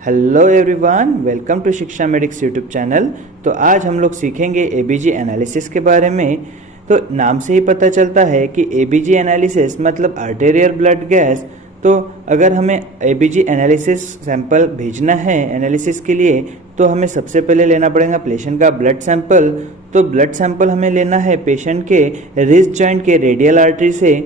Hello everyone, welcome to शिक्षा medics YouTube channel. तो आज हम लोग सीखेंगे एबीजी एनालिसिस के बारे में। तो नाम से ही पता चलता है कि एबीजी एनालिसिस मतलब आर्टेरियल ब्लड गैस। तो अगर हमें एबीजी एनालिसिस सैंपल भेजना है एनालिसिस के लिए, तो हमें सबसे पहले लेना पड़ेगा पेशेंट का ब्लड सैंपल। तो ब्लड सैंपल हमें लेना है पेशेंट के रिस्ट जॉइंट के रेडियल आर्टरी से।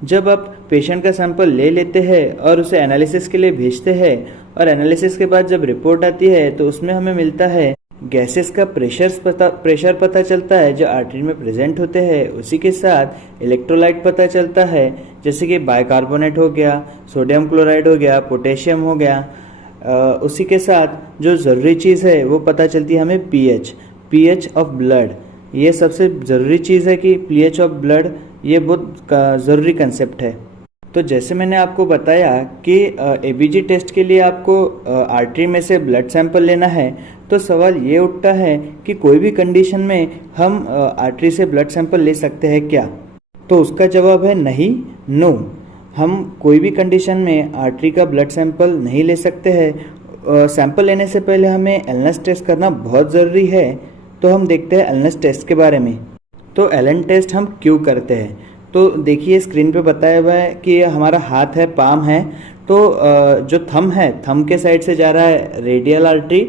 जब आप पेशेंट का सैंपल ले लेते हैं और उसे एनालिसिस के लिए भेजते हैं, और एनालिसिस के बाद जब रिपोर्ट आती है तो उसमें हमें मिलता है गैसेस का प्रेशर पता चलता है जो आर्टरी में प्रेजेंट होते हैं। उसी के साथ इलेक्ट्रोलाइट पता चलता है, जैसे कि बाइकार्बोनेट हो गया, सोडियम क्लोराइड हो गया, पोटेशियम हो गया। उसी के साथ जो ज़रूरी चीज़ है वो पता चलती है हमें पीएच ऑफ ब्लड। ये सबसे ज़रूरी चीज़ है कि पीएच ऑफ ब्लड, ये बहुत ज़रूरी कंसेप्ट है। तो जैसे मैंने आपको बताया कि एबीजी टेस्ट के लिए आपको आर्टरी में से ब्लड सैंपल लेना है, तो सवाल ये उठता है कि कोई भी कंडीशन में हम आर्टरी से ब्लड सैंपल ले सकते हैं क्या? तो उसका जवाब है नहीं, नो। हम कोई भी कंडीशन में आर्टरी का ब्लड सैंपल नहीं ले सकते हैं। सैंपल लेने से पहले हमें एलएनएस टेस्ट करना बहुत ज़रूरी है। तो हम देखते हैं एलएनएस टेस्ट के बारे में। तो एलएन टेस्ट हम क्यों करते हैं? तो देखिए स्क्रीन पे बताया हुआ है कि हमारा हाथ है, पाम है। तो जो थंब है, थंब के साइड से जा रहा है रेडियल आर्टरी,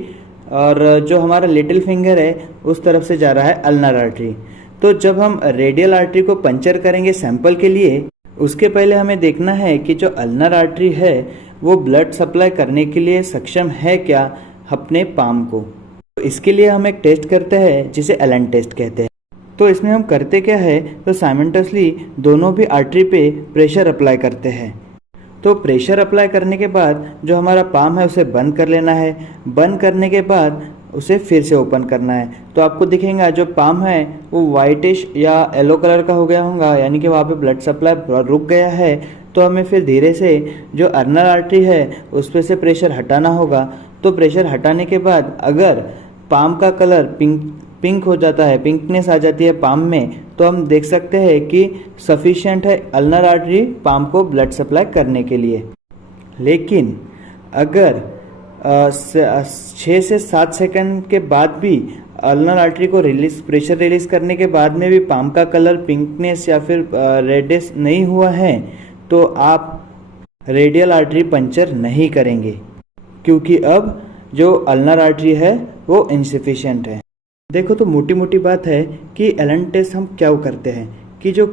और जो हमारा लिटिल फिंगर है उस तरफ से जा रहा है अल्नर आर्टरी। तो जब हम रेडियल आर्टरी को पंचर करेंगे सैंपल के लिए, उसके पहले हमें देखना है कि जो अल्नर आर्टरी है वो ब्लड सप्लाई करने के लिए सक्षम है क्या अपने पाम को। तो इसके लिए हम एक टेस्ट करते हैं जिसे एलन टेस्ट कहते हैं। तो इसमें हम करते क्या है, तो साइमल्टेनियसली दोनों भी आर्टरी पे प्रेशर अप्लाई करते हैं। तो प्रेशर अप्लाई करने के बाद जो हमारा पाम है उसे बंद कर लेना है। बंद करने के बाद उसे फिर से ओपन करना है। तो आपको दिखेगा जो पाम है वो वाइटिश या येलो कलर का हो गया होगा, यानी कि वहाँ पे ब्लड सप्लाई रुक गया है। तो हमें फिर धीरे से जो अल्नर आर्टरी है उस पर से प्रेशर हटाना होगा। तो प्रेशर हटाने के बाद अगर पाम का कलर पिंक हो जाता है, पिंकनेस आ जाती है पाम में, तो हम देख सकते हैं कि सफिशिएंट है अल्नर आर्टरी पाम को ब्लड सप्लाई करने के लिए। लेकिन अगर 6 से 7 सेकंड के बाद भी अल्नर आर्टरी को प्रेशर रिलीज करने के बाद में भी पाम का कलर पिंकनेस या फिर रेडिश नहीं हुआ है, तो आप रेडियल आर्टरी पंचर नहीं करेंगे, क्योंकि अब जो अल्नर आर्टरी है वो इनसफिशिएंट है। देखो, तो मोटी मोटी बात है कि एलन टेस्ट हम क्या करते हैं कि जो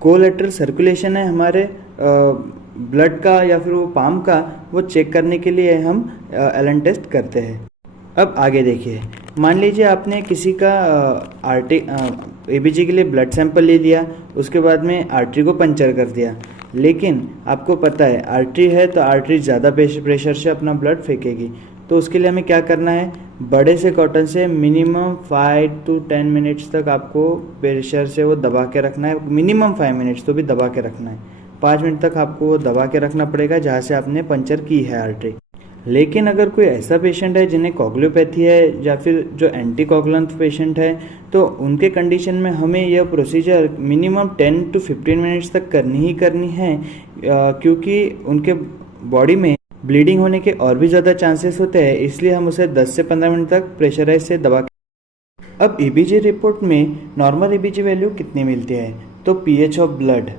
कोलैटरल सर्कुलेशन है हमारे ब्लड का या फिर वो पाम का, वो चेक करने के लिए हम एलन टेस्ट करते हैं। अब आगे देखिए, मान लीजिए आपने किसी का एबीजी के लिए ब्लड सैंपल ले लिया, उसके बाद में आर्टरी को पंचर कर दिया। लेकिन आपको पता है आर्टरी है तो आर्टरी ज़्यादा प्रेशर से अपना ब्लड फेंकेगी। तो उसके लिए हमें क्या करना है, बड़े से कॉटन से मिनिमम 5 to 10 मिनट्स तक आपको प्रेशर से वो दबा के रखना है। मिनिमम 5 मिनट्स तो भी दबा के रखना है। 5 मिनट तक आपको वो दबा के रखना पड़ेगा जहाँ से आपने पंचर की है आर्टरी। लेकिन अगर कोई ऐसा पेशेंट है जिन्हें कोगुलोपैथी है या फिर जो एंटी कोगुलेंट पेशेंट है, तो उनके कंडीशन में हमें यह प्रोसीजर मिनिमम 10 to 15 मिनट्स तक करनी ही करनी है, क्योंकि उनके बॉडी में ब्लीडिंग होने के और भी ज़्यादा चांसेस होते हैं। इसलिए हम उसे 10 से 15 मिनट तक प्रेशराइज से दबा के। अब ईबीजी रिपोर्ट में नॉर्मल ईबीजी वैल्यू कितनी मिलती है, तो पीएच ऑफ ब्लड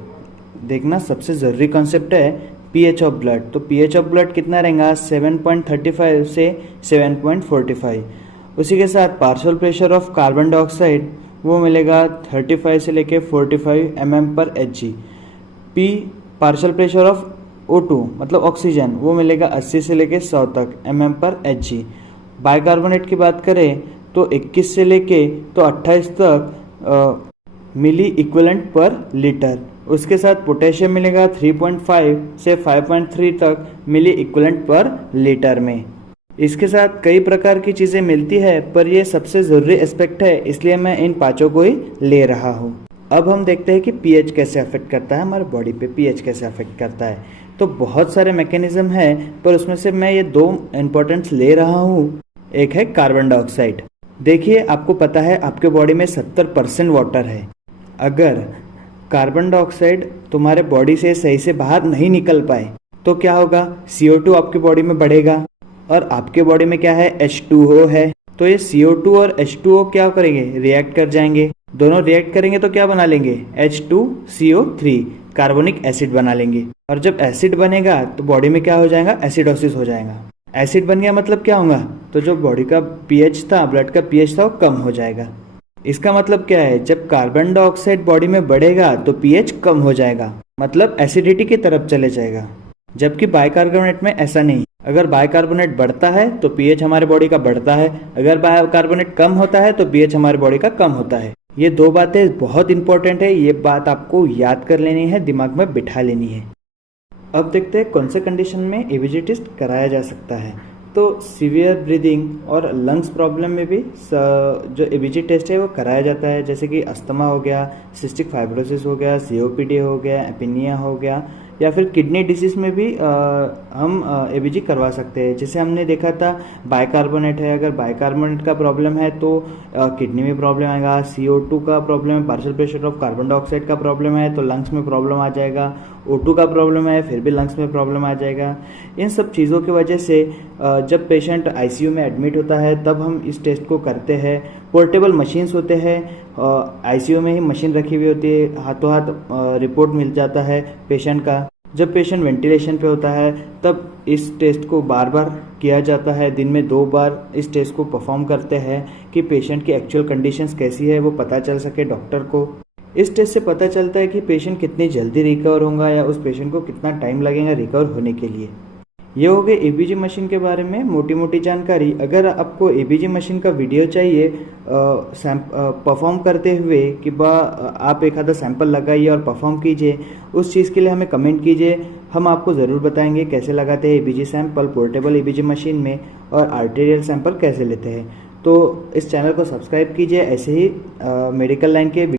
देखना सबसे ज़रूरी कॉन्सेप्ट है, पीएच ऑफ ब्लड। तो पीएच ऑफ ब्लड कितना रहेगा, 7.35 से 7.45। उसी के साथ partial pressure of carbon dioxide वो मिलेगा 35 से लेके 45 mm/Hg। P partial pressure of O2 मतलब ऑक्सीजन, वो मिलेगा 80 से लेके 100 तक mm/Hg। बाइकार्बोनेट की बात करें तो 21 से लेके तो 28 तक मिली इक्विवेलेंट पर लीटर। उसके साथ पोटेशियम मिलेगा 3.5 से 5.3 तक मिली इक्विवेलेंट पर लीटर में। इसके साथ कई प्रकार की चीज़ें मिलती है, पर यह सबसे ज़रूरी एस्पेक्ट है, इसलिए मैं इन पाँचों को ही ले रहा हूँ। अब हम देखते हैं कि पीएच कैसे अफेक्ट करता है हमारे बॉडी पे, पीएच कैसे अफेक्ट करता है। तो बहुत सारे मैकेनिज्म है, पर उसमें से मैं ये 2 इम्पोर्टेंट्स ले रहा हूँ। एक है कार्बन डाइऑक्साइड। देखिए, आपको पता है आपके बॉडी में 70% वाटर है। अगर कार्बन डाइऑक्साइड तुम्हारे बॉडी से सही से बाहर नहीं निकल पाए तो क्या होगा, CO2 आपकी बॉडी में बढ़ेगा और आपके बॉडी में क्या है, H2O है। तो ये CO2 और H2O क्या करेंगे, रिएक्ट कर जाएंगे। दोनों रिएक्ट करेंगे तो क्या बना लेंगे, H2CO3 कार्बोनिक एसिड बना लेंगे। और जब एसिड बनेगा तो बॉडी में क्या हो जाएगा, एसिडोसिस हो जाएगा। एसिड बन गया मतलब क्या होगा, तो जो बॉडी का पीएच था, ब्लड का पीएच था, वो कम हो जाएगा। इसका मतलब क्या है, जब कार्बन डाइऑक्साइड बॉडी में बढ़ेगा तो पीएच कम हो जाएगा, मतलब एसिडिटी की तरफ चले जाएगा। जबकि बाइकार्बोनेट में ऐसा नहीं, अगर बाइकार्बोनेट बढ़ता है तो पीएच हमारे बॉडी का बढ़ता है, अगर बाइकार्बोनेट कम होता है तो पीएच हमारे बॉडी का कम होता है। ये दो बातें बहुत इंपॉर्टेंट है, ये बात आपको याद कर लेनी है, दिमाग में बिठा लेनी है। अब देखते हैं कौन से कंडीशन में एबीजी टेस्ट कराया जा सकता है। तो सीवियर ब्रीदिंग और लंग्स प्रॉब्लम में भी जो एबीजी टेस्ट है वो कराया जाता है, जैसे कि अस्थमा हो गया, सिस्टिक फाइब्रोसिस हो गया, COPD हो गया, एपीनिया हो गया, या फिर किडनी डिसीज में भी हम एबीजी करवा सकते हैं। जैसे हमने देखा था बाइकार्बोनेट है, अगर बाइकार्बोनेट का प्रॉब्लम है तो किडनी में प्रॉब्लम आएगा। CO2 का प्रॉब्लम है, partial pressure of carbon dioxide का प्रॉब्लम है तो लंग्स में प्रॉब्लम आ जाएगा। O2 का प्रॉब्लम है, फिर भी लंग्स में प्रॉब्लम आ जाएगा। इन सब चीज़ों की वजह से जब पेशेंट ICU में एडमिट होता है तब हम इस टेस्ट को करते हैं। पोर्टेबल मशीन्स होते हैं, ICU में ही मशीन रखी हुई होती है, हाथों हाथ रिपोर्ट मिल जाता है पेशेंट का। जब पेशेंट वेंटिलेशन पे होता है तब इस टेस्ट को बार बार किया जाता है, दिन में 2 बार इस टेस्ट को परफॉर्म करते हैं कि पेशेंट की एक्चुअल कंडीशंस कैसी है वो पता चल सके डॉक्टर को। इस टेस्ट से पता चलता है कि पेशेंट कितनी जल्दी रिकवर होगा या उस पेशेंट को कितना टाइम लगेगा रिकवर होने के लिए। ये हो गए एबीजी मशीन के बारे में मोटी मोटी जानकारी। अगर आपको एबीजी मशीन का वीडियो चाहिए परफॉर्म करते हुए कि आप एक आधा सैंपल लगाइए और परफॉर्म कीजिए, उस चीज़ के लिए हमें कमेंट कीजिए, हम आपको ज़रूर बताएंगे कैसे लगाते हैं ABG sample portable ABG machine में और आर्टेरियल सैंपल कैसे लेते हैं। तो इस चैनल को सब्सक्राइब कीजिए, ऐसे ही मेडिकल लाइन के